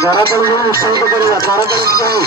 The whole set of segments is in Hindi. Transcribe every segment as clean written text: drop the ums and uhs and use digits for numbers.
କରତଳକୁ ଉତ୍ସାହିତ କରିବା କରତଳକୁ ଯାଉ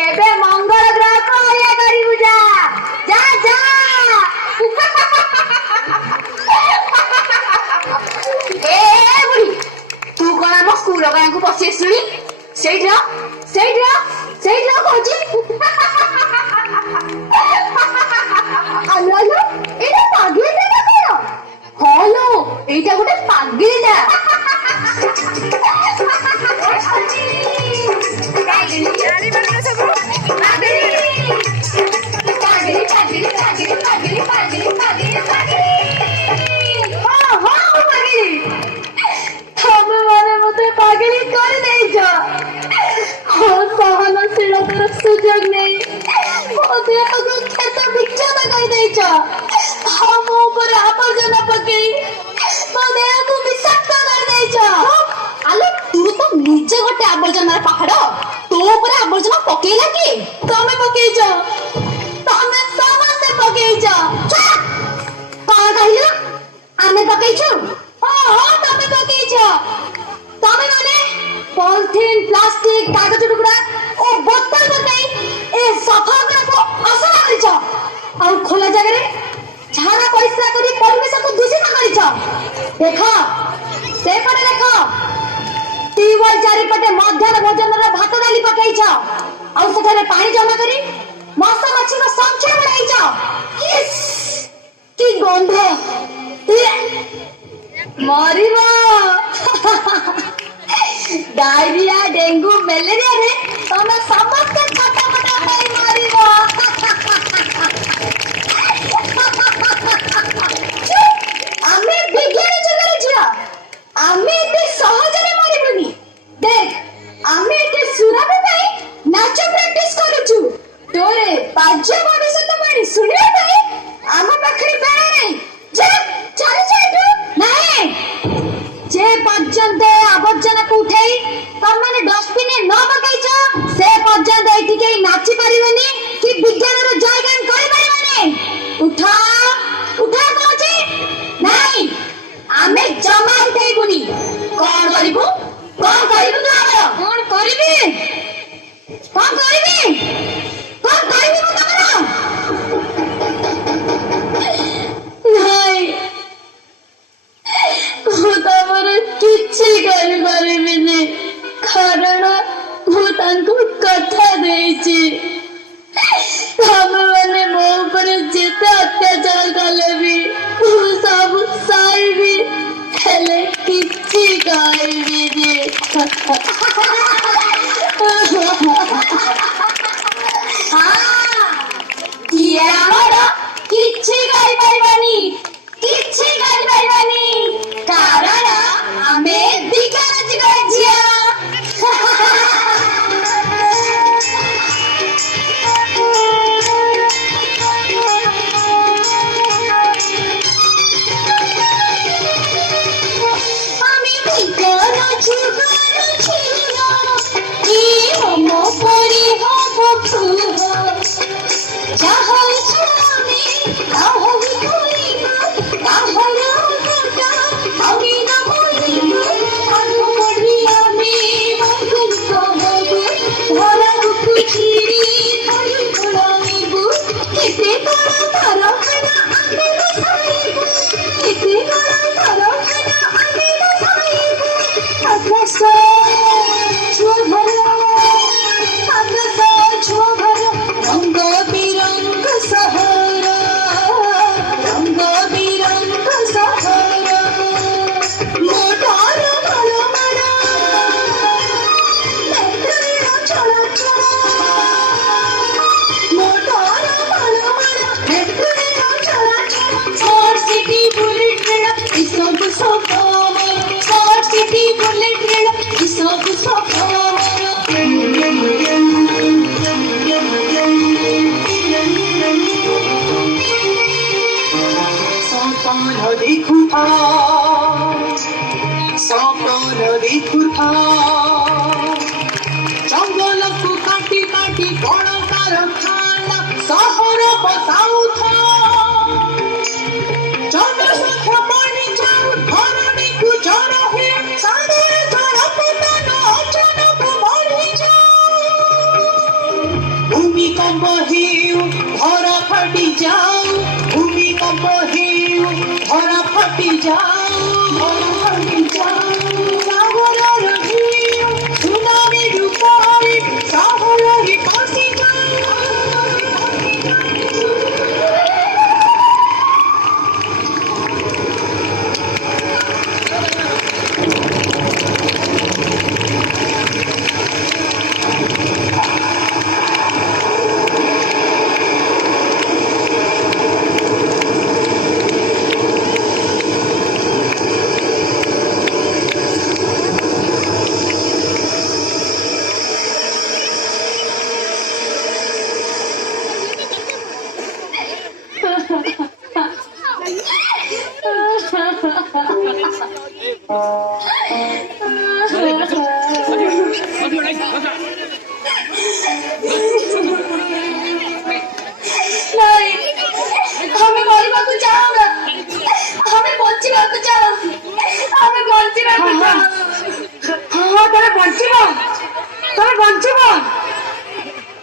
ଏବେ ମଙ୍ଗଳ ଗ୍ରହକୁ ଅଳିଆ କରିବୁ ଯା ଯା ଯା ଏ ବୁଢୀ ତୁ କଣ ଆମ ସ୍କୁଲ ଗାଁକୁ ପଶି ଆସିଲୁଣି ସେଇଠି କହୁଛି ଆଲୋ ଏଇଟା ପାଗିଳିଟା ନା କଣ ହଁ ଲୋ ଏଇଟା ଗୋଟେ ପାଗିଳିଟା ସହନଶୀଳତାର ସୁଯୋଗ ନେଇ ମୋ ଦେହକୁ କ୍ଷତ ବିକ୍ଷତ କରିଦେଇଛ ମୋ ଉପରେ ଆବର୍ଜନା ପକେଇ ମୋ ଦେହକୁ ବିଷାକ୍ତ କରିଦେଇଛ ଆଲୋ ତୁ ତ ନିଜେ ଗୋଟେ ଆବର୍ଜନାର ପାହାଡ ତୋ ଉପରେ ଆବର୍ଜନା ପକେଇଲା କି ତମେ ପକେଇଛ ତମେ ସମସ୍ତେ ପକେଇଛ କଣ କହିଲ ଆମେ ପକେଇଛୁ ହଁ ତମେ ପକେଇଛ ତମେ ମାନେ पॉलिथीन प्लास्टिक कागज टुकड़ा ओ बोतल पकाई ए सफा को असला करिछ और खोला जगह रे झाड़ा परिश्रा करी परिवेश को दूषित करिछ देखो से पटे देखो टीवल चारि पटे मध्याह्न भोजन रे भात डाली पकाइछ और सेठारे पानी जमा करी मसा मच्छी को संचय बनाइछ की गंध मरिबा डायरिया डेंगू मलेरिया रे तमे समस्त छटपटा होई मारिबो आमे विज्ञान जगरे छिया आमे एते सहजरे मारिबनी देख आमे एते सुराबे पई नाच प्रैक्टिस करूछु तोरे पाज्य भविष्यत बाणी सुनिया पई आम पाखरे बेड़ा नहीं जे चली जाइटू नहीं जे पर्यंत आवर्जना को उठाई तमने डस्टबिन न पकाइछ से पर्यंत एठी के नाची परिबनी कि विज्ञान रो जयगान करि परिबनी उठा उठा कहछि नहीं आमे जमा उठाइबुनी कोन करिबु तू हमर कोन करिबी तमर नहीं तमर किछि करिपारिबिनी कारण मु तांको कथा देछि तमे माने मो ऊपर जेते अत्याचार कले भी सब साइबी हेले किछि करिबिनी किया हमरा किछि करिपारिबानी कारण आमे विज्ञान जगह जिया आमे विज्ञान जगह जिया देखुथा सपन देखुथा जंगल को काटी काटी बड़ कारखाना सहर बसाउथा जनसंख्या बढ़ी जाऊ धरणी को जर हुए सागर जल पतन अचानक बढ़ी जाऊ भूमिकंप हेउ घर फटी जाऊ भूमिकंप हेउ घर फटी जाऊ सागर हेउ सुनामी रूपारे सागर पसी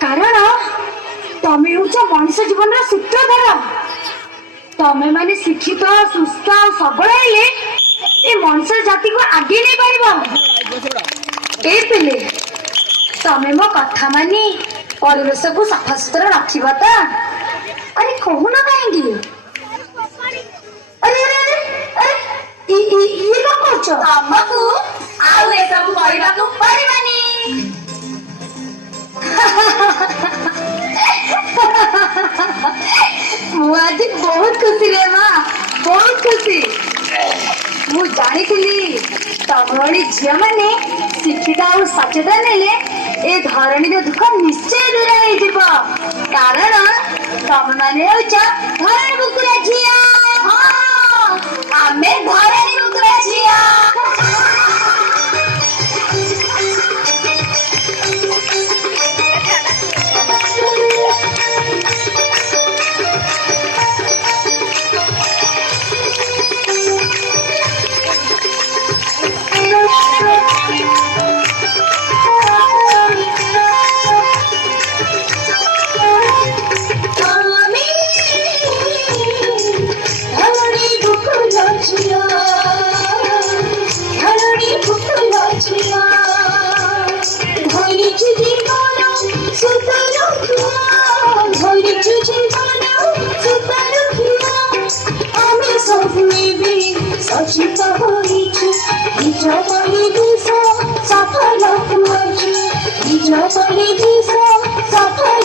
कारण तमे हूँ मनुष्य जीवन सूत्रधार तमे माने शिक्षित सुस्थ सबल ये मनुष्य जाति को आगे नहीं पार ए पिले तमे मो कथा मानी परिवेश को सफा सुतरा रखा तो अरे कहूना कहीं अरे अरे अरे ये कर आमको आउ ए सब करबा पड़िबानी आज बहुत खुशी रे माँ बहुत खुशी मु जानी तम भली झील मैंने शिक्षित और सचेतन हेले ए धरणी दुख निश्चय दूर हो कारण तम मैंने धरणी बुकुरा झिया हाँ आमे धरणी बुकुरा झिया सचित होइछु निज परिवेश सफल होइछु निज परिवेश सफल